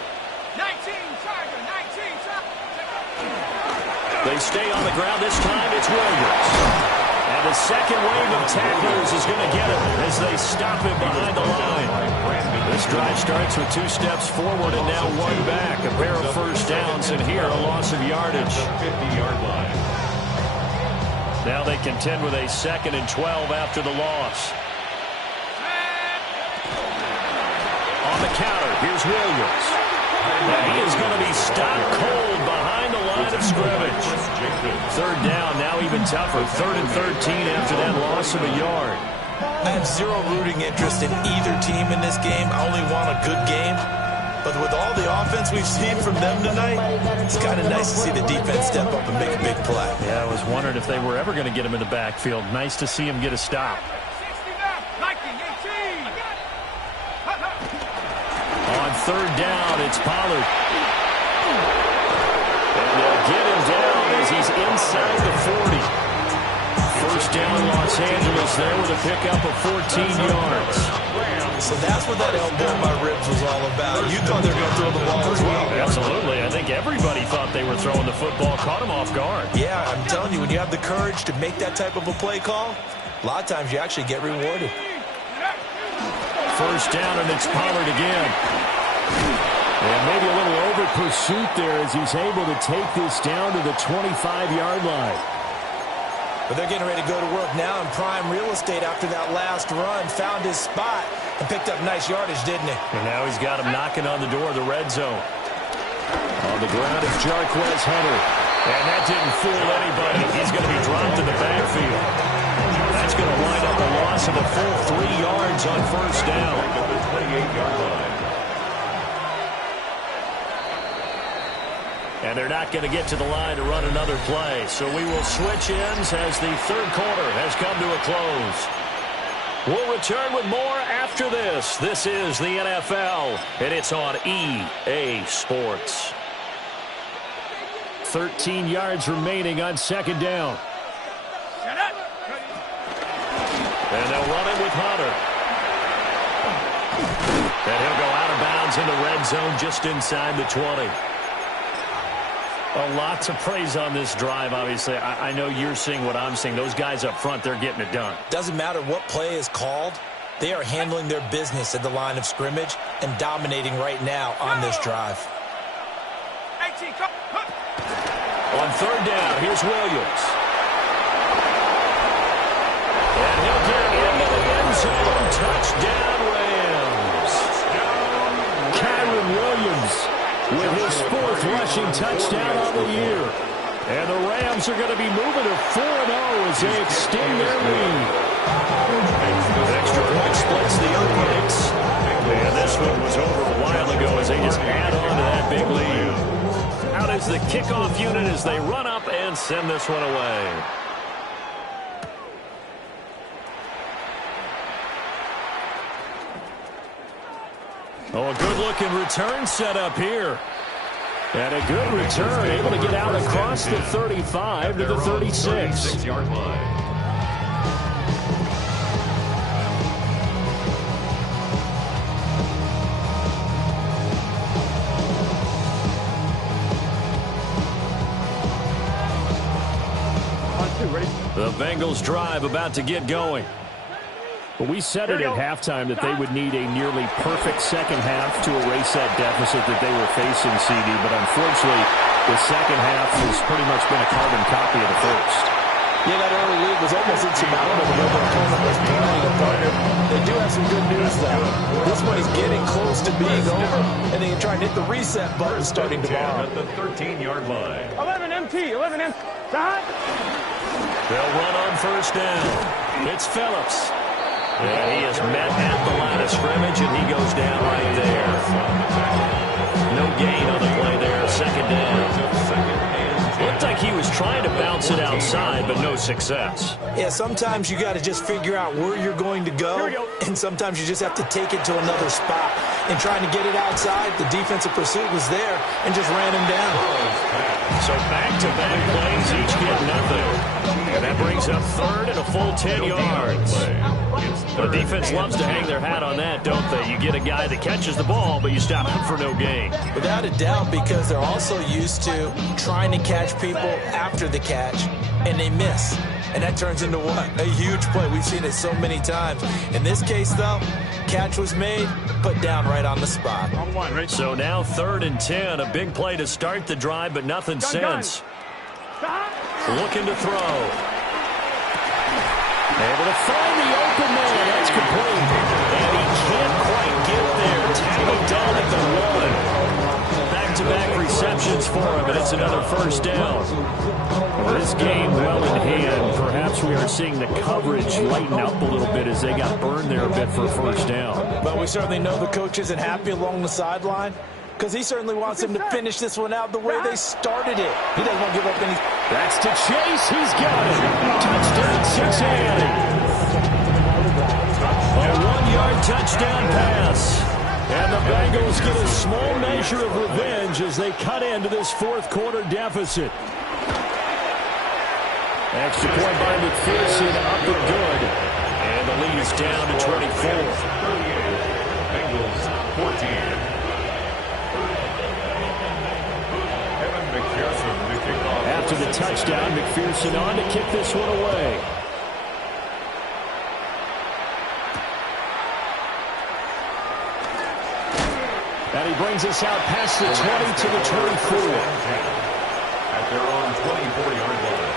19, Tiger, 19, Tiger. They stay on the ground. This time it's Williams. And the second wave of tacklers is going to get him as they stop him behind the line. This drive starts with 2 steps forward and now 1 back. A pair of first downs, and here a loss of yardage. 50-yard line. Now they contend with a 2nd and 12 after the loss. On the counter, here's Williams. And he is going to be stopped cold behind the line of scrimmage. 3rd down, now even tougher. 3rd and 13 after that loss of a yard. I have zero rooting interest in either team in this game. I only want a good game. But with all the offense we've seen from them tonight, it's kind of nice to see the defense step up and make a big play. Yeah, I was wondering if they were ever going to get him in the backfield. Nice to see him get a stop. On third down, it's Pollard. And they'll get him down as he's inside the 40. First down, Los Angeles there with a pickup of 14 yards. So that's what that elbow in my ribs was all about. You thought they were going to throw the ball as well. Absolutely. I think everybody thought they were throwing the football. Caught him off guard. Yeah, I'm telling you, when you have the courage to make that type of a play call, a lot of times you actually get rewarded. First down, and it's Pollard again. And maybe a little over pursuit there as he's able to take this down to the 25-yard line. But they're getting ready to go to work now in prime real estate after that last run. Found his spot and picked up nice yardage, didn't he? And now he's got him knocking on the door of the red zone. On the ground is Jarquez Hunter. And that didn't fool anybody. He's going to be dropped in the backfield. That's going to wind up a loss of a full 3 yards on first down. At the 28-yard line. And they're not going to get to the line to run another play. So we will switch ends as the third quarter has come to a close. We'll return with more after this. This is the NFL, and it's on EA Sports. 13 yards remaining on second down. And they'll run it with Hunter. And he'll go out of bounds in the red zone just inside the 20. A lot to praise on this drive, obviously. I know you're seeing what I'm seeing. Those guys up front, they're getting it done. Doesn't matter what play is called. They are handling their business at the line of scrimmage and dominating right now on this drive. On third down, here's Williams. And he'll get into the end zone. Touchdown, Rams. Kyron Williams with his fourth rushing touchdown on the year. And the Rams are going to be moving to 4-0 as they extend their lead. Extra point splits the Oaklands. And this one was over a while ago as they just add on to that big lead. Out is the kickoff unit as they run up and send this one away. Oh, a good-looking return set up here. And a good return, able to get out across the 35 to the 36. 36-yard line. The Bengals drive about to get going. But we said it at halftime that they would need a nearly perfect second half to erase that deficit that they were facing, CD. But unfortunately, the second half has pretty much been a carbon copy of the first. Yeah, that early lead was almost insurmountable when the opponent was pounding a partner. They do have some good news, though. This one is getting close to being over, and they can try and hit the reset button starting tomorrow. At the 13-yard line. 11 MT, 11 MT. They'll run on first down. It's Phillips. And he is met at the line of scrimmage, and he goes down right there. No gain on the play there. Second down. Looked like he was trying to bounce it outside, but no success. Yeah, sometimes you got to just figure out where you're going to go, and sometimes you just have to take it to another spot. And trying to get it outside, the defensive pursuit was there and just ran him down. So back-to-back plays, each get nothing. And that brings up third and a full 10 yards. The defense loves to hang their hat on that, don't they? You get a guy that catches the ball, but you stop him for no gain. Without a doubt, because they're also used to trying to catch people after the catch, and they miss. And that turns into what? A huge play. We've seen it so many times. In this case, though, catch was made, put down right on the spot. So now 3rd and 10, a big play to start the drive, but nothing since. Looking to throw. Able to find the open man. That's complete. And he can't quite get there. Tackled down at the 1. Back-to-back receptions for him, and it's another first down. This game well in hand, perhaps perhaps we are seeing the coverage lighten up a little bit as they got burned there a bit for a first down. But we certainly know the coach isn't happy along the sideline because he certainly wants them to finish this one out the way they started it. He doesn't want to give up any. That's to Chase. He's got it. Touchdown, Cincinnati. A 1-yard touchdown pass. And the Bengals get a small measure of revenge as they cut into this fourth quarter deficit. Extra point by McPherson, up and good. And the lead is down to 24. Bengals 14. After the touchdown, McPherson on to kick this one away. And he brings us out past the 20 to the 24. At their own 24-yard line.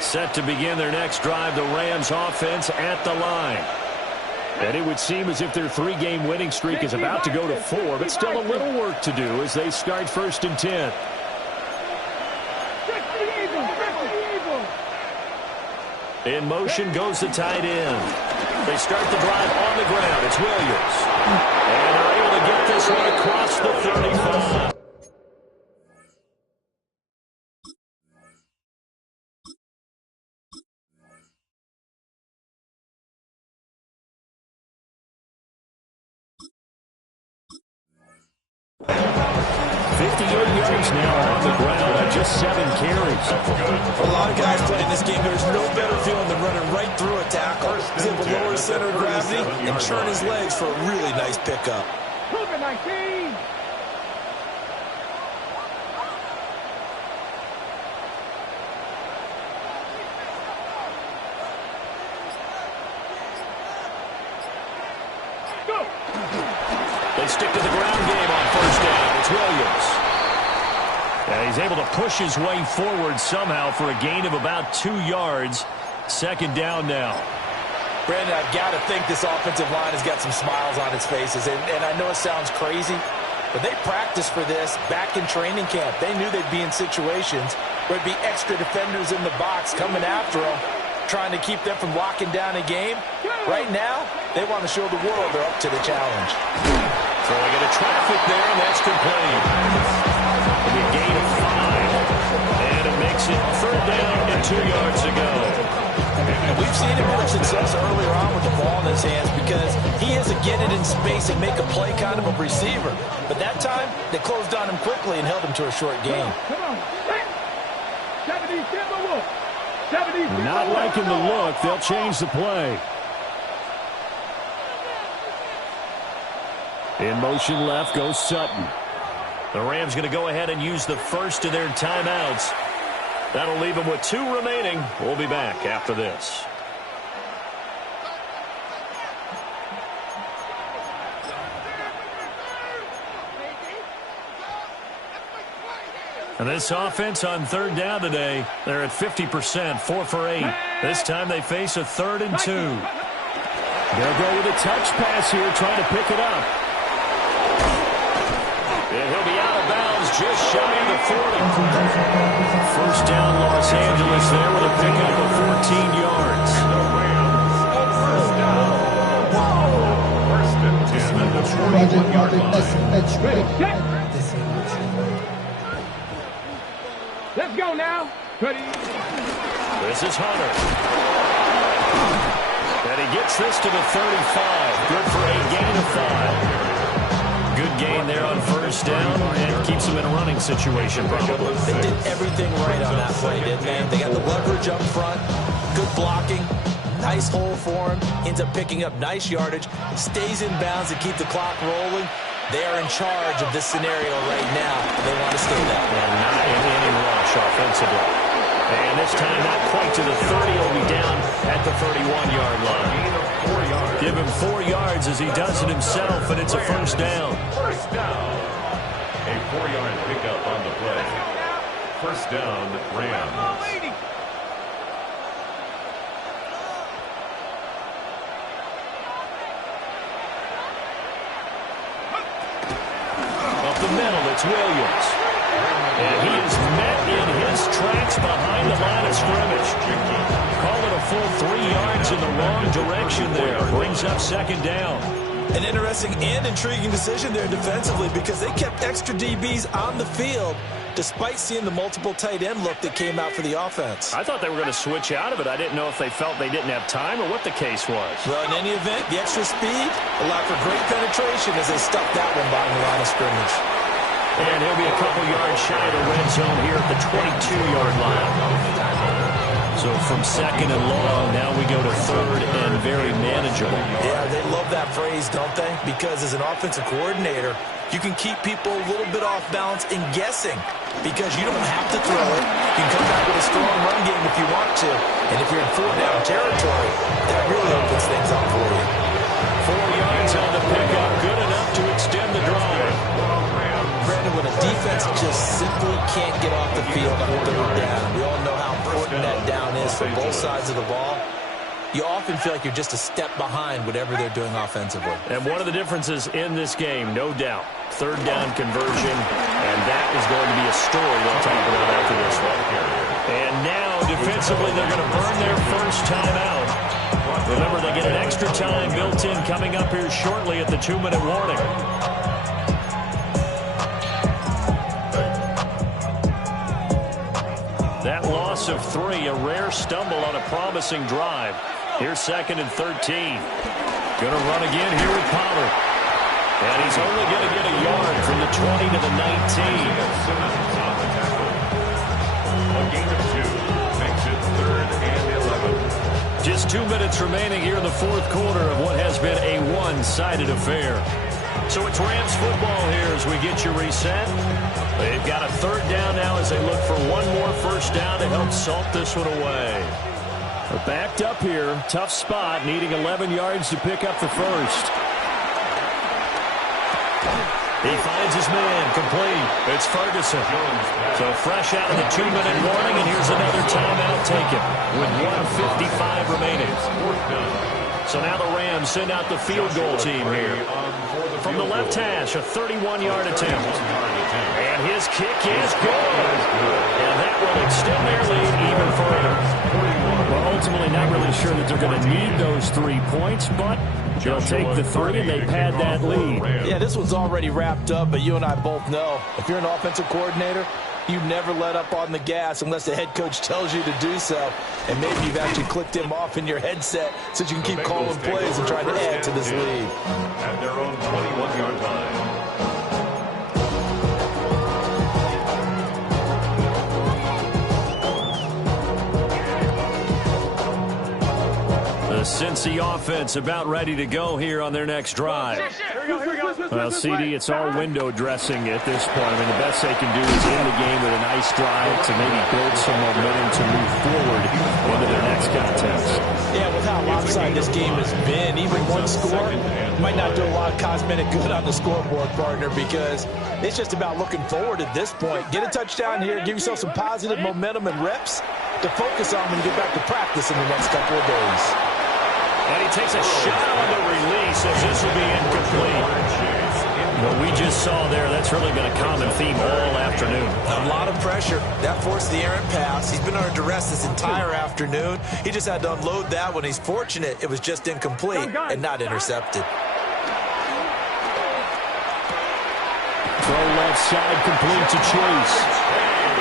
Set to begin their next drive, the Rams offense at the line. And it would seem as if their 3-game winning streak is about to go to 4, but still a little work to do as they start 1st and 10. In motion goes the tight end. They start the drive on the ground. It's Williams. And they're able to get this one across the 35. Now on the ground on just 7 carries. For a lot of guys playing this game, there's no better feeling than running right through a tackle. He's able to lower his center of gravity and turn his legs for a really nice pickup. COVID-19. They stick to the ground game on 1st down. It's Williams. And he's able to push his way forward somehow for a gain of about 2 yards. 2nd down now. Brandon, I've got to think this offensive line has got some smiles on its faces. And I know it sounds crazy, but they practiced for this back in training camp. They knew they'd be in situations where there'd be extra defenders in the box coming after them, trying to keep them from locking down a game. Right now, they want to show the world they're up to the challenge. Throwing into traffic there, and that's complete. A gain of 5. And it makes it 3rd down and 2 yards to go. And we've seen him have success earlier on with the ball in his hands because he is a get it in space and make a play kind of a receiver. But that time, they closed on him quickly and held him to a short gain. Come on. 70, the look. 70. Not liking the look. They'll change the play. In motion left goes Sutton. The Rams going to go ahead and use the first of their timeouts. That'll leave them with 2 remaining. We'll be back after this. And this offense on 3rd down today, they're at 50%, 4 for 8. This time they face a 3rd and 2. They'll go with a touch pass here, trying to pick it up. And he'll be out of bounds just shy of the 40. 1st down Los Angeles there with a pickup of 14 yards. First and 10 at the 41-yard line. Let's go now. This is Hunter. And he gets this to the 35. Good for a gain of 5. Good gain there on 1st down and keeps him in a running situation probably. They did everything right on that play, didn't they? They got the leverage up front, good blocking, nice hole for him, ends up picking up nice yardage, stays in bounds to keep the clock rolling. They are in charge of this scenario right now. They want to stay that way. And not in any rush offensively. And this time not quite to the 30. He'll be down at the 31-yard line. Give him 4 yards as he does it himself, and it's a 1st down. First down. A 4-yard pickup on the play. 1st down, Rams. Up the middle, it's Williams. And he is met in his tracks behind in the wrong direction there. Brings up second down. An interesting and intriguing decision there defensively because they kept extra DBs on the field despite seeing the multiple tight end look that came out for the offense. I thought they were going to switch out of it. I didn't know if they felt they didn't have time or what the case was. Well, in any event, the extra speed allowed for great penetration as they stuffed that one behind the line of scrimmage. And he'll be a couple yards shy of the red zone here at the 22-yard line. So from second and long, now we go to third and very manageable. Yeah, they love that phrase, don't they? Because as an offensive coordinator, you can keep people a little bit off balance and guessing because you don't have to throw it. You can come back with a strong run game if you want to. And if you're in four-down territory, that really opens things up for you. 4 yards on the pickup, good enough to extend the drive. Brandon, when a defense just simply can't get off the field on third down, we all know how important that down is for both sides of the ball. You often feel like you're just a step behind whatever they're doing offensively. And one of the differences in this game, no doubt, third down conversion, and that is going to be a story they'll talk about after this one. And now, defensively, they're going to burn their first time out. Remember, they get an extra time built in coming up here shortly at the 2-minute warning. That loss of 3, a rare stumble on a promising drive. Here's second and 13. Going to run again here with Pollard. And he's only going to get a yard from the 20 to the 19. A gain of 2 makes it 3rd and 11. Just 2 minutes remaining here in the fourth quarter of what has been a one-sided affair. So it's Rams football here as we get you reset. They've got a third down now as they look for one more first down to help salt this one away. They're backed up here. Tough spot, needing 11 yards to pick up the first. He finds his man, complete. It's Ferguson. So fresh out of the 2-minute warning, and here's another timeout taken with 1:55 remaining. So now the Rams send out the field goal team here. From the left hash, a 31-yard attempt. And his kick is good. And that will extend their lead even further. Well, ultimately not really sure that they're going to need those 3 points, but they'll take the 3 and they pad that lead. Yeah, this one's already wrapped up, but you and I both know if you're an offensive coordinator, you never let up on the gas unless the head coach tells you to do so. And maybe you've actually clicked him off in your headset so you can keep calling plays and trying to add to this lead. At their own 21-yard line. The Cincy offense about ready to go here on their next drive. Well, CD, it's all window dressing at this point. I mean, the best they can do is end the game with a nice drive to maybe build some momentum to move forward into their next contest. Yeah, with how lopsided this game has been, even one score might not do a lot of cosmetic good on the scoreboard, partner, because it's just about looking forward at this point. Get a touchdown here, give yourself some positive momentum and reps to focus on when you get back to practice in the next couple of days. And he takes a shot on the release as this will be incomplete. What we just saw there, that's really been a common theme all afternoon. A lot of pressure. That forced the errant pass. He's been under duress this entire afternoon. He just had to unload that one. He's fortunate it was just incomplete and not intercepted. Throw left side complete to Chase.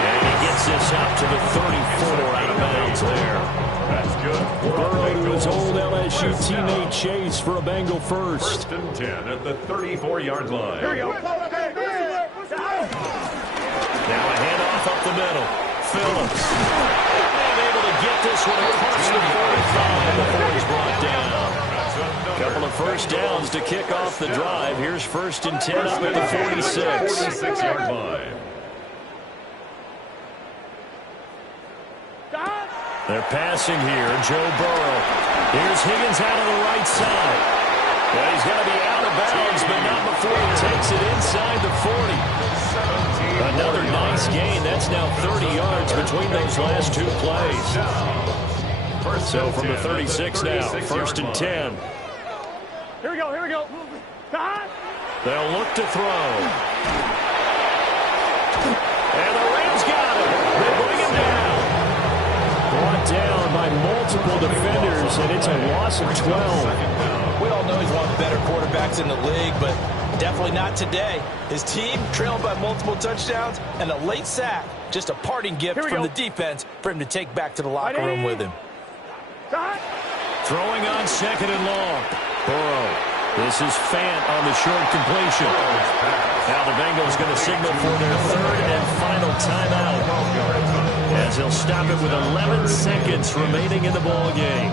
And he gets this out to the 34 out of bounds there. That's good. Burrow to his old LSU teammate Chase for a Bengal first. 1st and 10 at the 34-yard line. Here we go. Now a handoff up the middle. Phillips. And able to get this one across the 45 before he's brought down. Couple of first downs to kick off the drive. Here's 1st and 10 up at the 46. 46-yard line. They're passing here. Joe Burrow. Here's Higgins out on the right side. Well, he's going to be out of bounds, but not before he takes it inside the 40. Another nice gain. That's now 30 yards between those last 2 plays. So from the 36 now, 1st and 10. Here we go, here we go. They'll look to throw. And the Rams got it. They bring him down. Brought down by multiple defenders, and it's a loss of 12. We all know he's one of the better quarterbacks in the league, but definitely not today. His team trailed by multiple touchdowns and a late sack. Just a parting gift from the defense for him to take back to the locker room with him. Throwing on 2nd and long. Burrow. This is Fant on the short completion. Now the Bengals going to signal for their 3rd and final timeout, as they'll stop it with 11 seconds remaining in the ball game.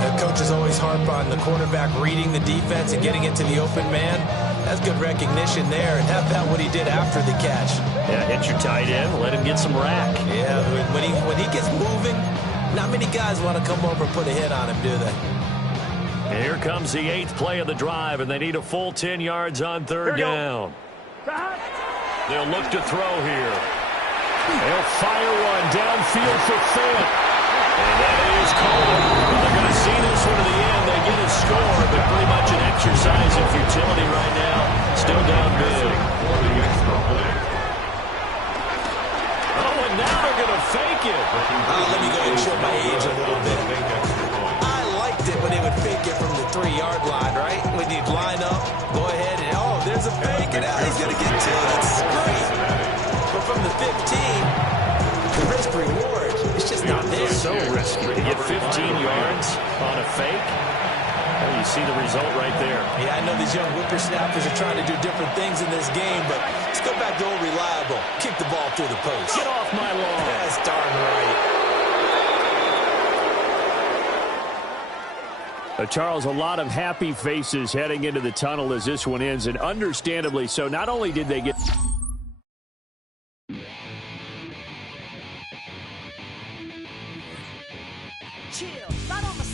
The coaches always harp on the quarterback reading the defense and getting it to the open man. That's good recognition there. And how about what he did after the catch? Yeah, hit your tight end, let him get some rack. Yeah, when he gets moving, not many guys want to come over and put a hit on him, do they? And here comes the 8th play of the drive, and they need a full 10 yards on 3rd down. They'll look to throw here. They'll fire one downfield for Fant. And that is called. Well, they're going to see this one to the end. They get a score, but pretty much an exercise in futility right now. Still down big. Oh, and now they're going to fake it. Let me go ahead and show my age a little bit. I liked it when they would fake it from the 3-yard line, right? When you'd line up, go ahead, and oh, there's a fake, and now he's going to get 2. That's great. But from the 15, the risk reward, it's just not there. So risky to get 15 yards on a fake. Well, you see the result right there. Yeah, I know these young whippersnappers are trying to do different things in this game, but let's go back to old reliable. Kick the ball through the post. Get off my lawn. That's darn right. Charles, a lot of happy faces heading into the tunnel as this one ends, and understandably so. Not only did they get... Chill, right on the